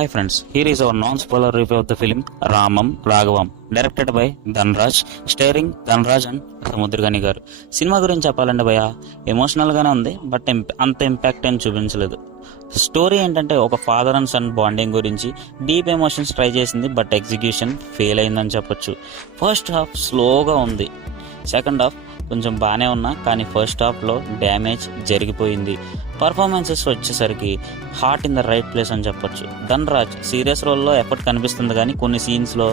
Hi friends, here is our non-spoiler review of the film Ramam Raghavam, directed by Dhanraj, starring Dhanraj and Samudragani గారు. Cinema గురించి చెప్పాలంటే భయ ఎమోషనల్గానే ఉంది, but అంత impact ఏం చూపించలేదు. స్టోరీ ఏంటంటే ఒక ఫాదర్ అండ్ సన్ బాండింగ్ గురించి డీప్ ఎమోషన్స్ ట్రై చేసింది, బట్ ఎగ్జిక్యూషన్ ఫెయిల్ అయిందని చెప్పొచ్చు. ఫస్ట్ హాఫ్ స్లోగా ఉంది, సెకండ్ హాఫ్ కొంచెం బాగానే ఉన్నా కానీ ఫస్ట్ హాఫ్లో డ్యామేజ్ జరిగిపోయింది. పర్ఫార్మెన్సెస్ వచ్చేసరికి heart in the right place అని చెప్పొచ్చు. ధన్రాజ్ సీరియస్ రోల్లో ఎఫర్ట్ కనిపిస్తుంది కానీ కొన్ని సీన్స్లో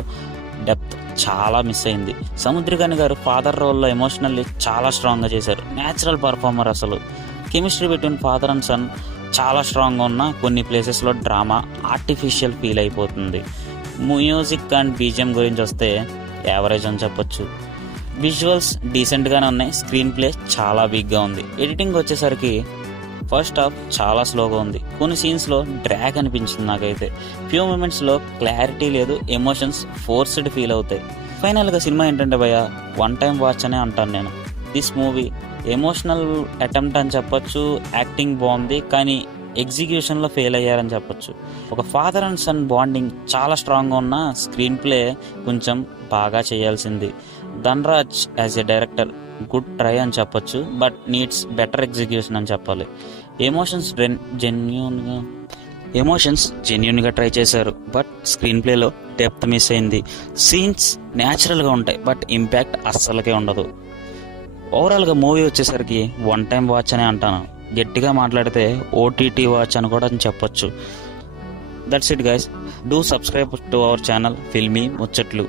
డెప్త్ చాలా మిస్ అయింది. సముద్రగని గారు ఫాదర్ రోల్లో ఎమోషనల్లీ చాలా స్ట్రాంగ్గా చేశారు. న్యాచురల్ పర్ఫార్మర్ అసలు. Chemistry between father and son చాలా స్ట్రాంగ్గా ఉన్న కొన్ని ప్లేసెస్లో డ్రామా ఆర్టిఫిషియల్ ఫీల్ అయిపోతుంది. మ్యూజిక్ అండ్ బీజిఎం గురించి వస్తే యావరేజ్ అని చెప్పొచ్చు. విజువల్స్ డీసెంట్గానే ఉన్నాయి, స్క్రీన్ ప్లే చాలా వీక్గా ఉంది. ఎడిటింగ్ వచ్చేసరికి ఫస్ట్ హాఫ్ చాలా స్లోగా ఉంది, కొన్ని సీన్స్లో డ్రాగ్ అనిపించింది నాకైతే. ఫ్యూ మూమెంట్స్లో క్లారిటీ లేదు, ఎమోషన్స్ ఫోర్స్డ్ ఫీల్ అవుతాయి. ఫైనల్గా సినిమా ఏంటంటే భయ వన్ టైం వాచ్ అనే అంటాను నేను. దిస్ మూవీ ఎమోషనల్ అటెంప్ట్ అని చెప్పొచ్చు, యాక్టింగ్ బాగుంది కానీ ఎగ్జిక్యూషన్లో ఫెయిల్ అయ్యారని చెప్పొచ్చు. ఒక ఫాదర్ అండ్ సన్ బాండింగ్ చాలా స్ట్రాంగ్గా ఉన్న స్క్రీన్ ప్లే కొంచెం బాగా చేయాల్సింది. Dhanraj as a director good try అని చెప్పొచ్చు, బట్ నీడ్స్ బెటర్ ఎగ్జిక్యూషన్ అని చెప్పాలి. ఎమోషన్స్ జెన్యూన్గా ట్రై చేశారు, బట్ స్క్రీన్ ప్లేలో డెప్త్ మిస్ అయింది. సీన్స్ న్యాచురల్గా ఉంటాయి, బట్ ఇంపాక్ట్ అస్సలకే ఉండదు. ఓవరాల్గా మూవీ వచ్చేసరికి వన్ టైం వాచ్ అనే అంటాను. గట్టిగా మాట్లాడితే ఓటీటీ వాచ్ అని కూడా చెప్పొచ్చు. That's it guys. Do subscribe to our channel filmy ముచ్చట్లు.